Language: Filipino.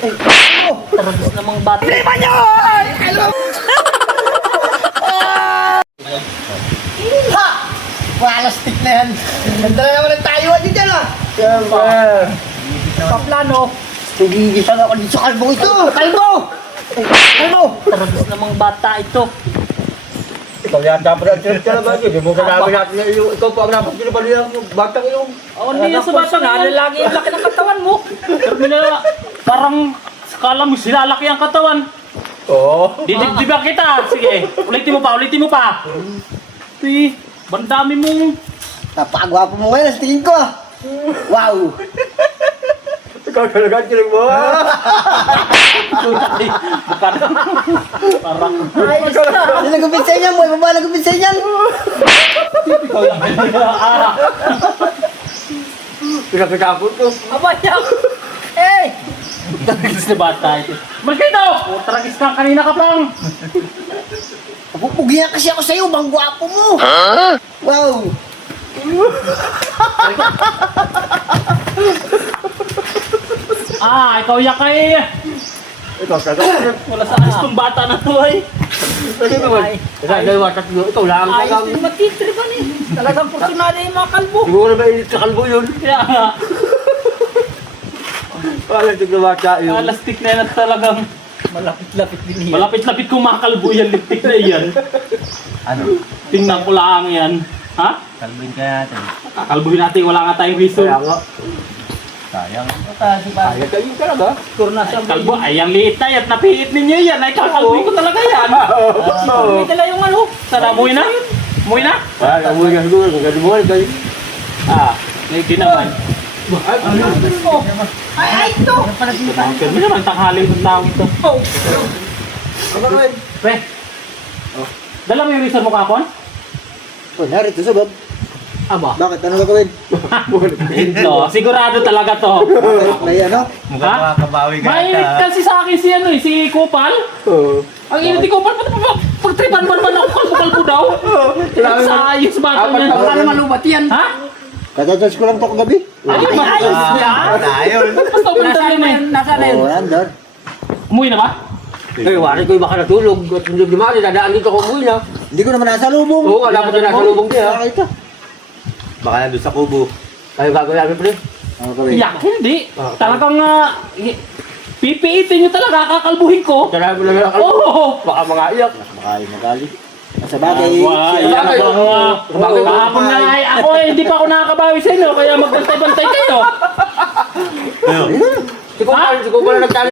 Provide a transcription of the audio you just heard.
Taragis namang bata. Lima nyo! Hello! Ha! Plastic na yan. Ganda na naman ang tayo dyan ah. Siyempre. Paplano. Tugigisan ako dito sa kalbo ito. Kalbo! Kalbo! Taragis namang bata ito. Ikaw yata pa rin talaga yun. Hindi mo kanamin natin na yung ikaw pa ang dapat pinabali yung batang yung... Oo, hindi na sa bata nga. Lagi yung laki ng katawan mo. Parang skala mo silalaki ang katawan. Oo. Didibdiban kita. Sige, ulitin mo pa, ulitin mo pa. Ito bandami mong... Napakagwapo mo ngayon sa tingin ko ah. Wow! Ikaw talaga kilig mo. Parang... Ayos na! Hindi nagupit sa inyan mo. Ibaba nagupit sa inyan. Ikaw lang. Pinakitapot ko. Aba niya! Eh! Taragis na bata ito. Magkito! Taragis ka, kanina ka pang! Pupugihan kasi ako sa'yo. Bang gwapo mo. Huh? Wow! Ikaw yakay! Ikaw talaga. Wala sa alis tong bata na to ay. Kasi naman. Kasi dalawa tatlo. Ikaw lang ang Ayos din matitripan eh. Talagang personal yung mga kalbo. siguro ba init sa kalbo yun? Kaya nga, Wala tignawacha yun. alastik na yan at talagang Malapit-lapit din yan. malapit-lapit kung makalbo yan, liptik na yan. Ano? Tingnan ko lang yan. Ha? Kalbuin kaya natin. Kakalbuhin natin, wala nga tayong reason. Kaya nga. Sayang. Kaya kayo talaga. Sure na siya. Kalbo, ay ang liit na yan, napiit ninyo yan, ay kakalbuhin ko talaga yan. Oo. May dala yung ano, sana umuwi na? Umuwi na? Wala, umuwi ka siguro. Kung gano'n mo kayo. May ginaman. Ay, ito! Kaya naman, tanghali ng tao ito. Ano ba yun? Pre, dala mo yung reason mo kapon? Oh, narito sa bab. Aba. Bakit? Ano gagawin? Ito, sigurado talaga to. May ano? Ha? Makakabawi May kasi sa akin si ano eh, si Kupal. Oo. Ang init ni Kupal, pagtripan man ako kalbo daw. Sa ayos ba ito yan? Baka naman lubat yan. Ha? Katatouch ko lang to kagabi. Ay, ayos yan. Ayun. Basta umundar yun eh. Nasaan na yun? Oo, yan, doon. Umuwi na ba? Eh, wala ko yung baka natulog. At hindi dumali, dadaan dito ko umuwi na. Hindi ko naman nasa lubong. Oo, alam ko na nasa lubong niya. Bakit ito? Baka nandun sa kubo. Kayo gagawin namin pre. Ano gawin? Yak, hindi. Talagang pipiitin nyo talaga, kakalbuhin ko. Kailangan mo lang ako. Oo. Baka mga iyak. Makain magali. Sa bagay. Yan bang kahapon na ay ako eh, hindi pa ako nakakabawi sa inyo, kaya magbantay-bantay kayo. Si Kupal na nagtali.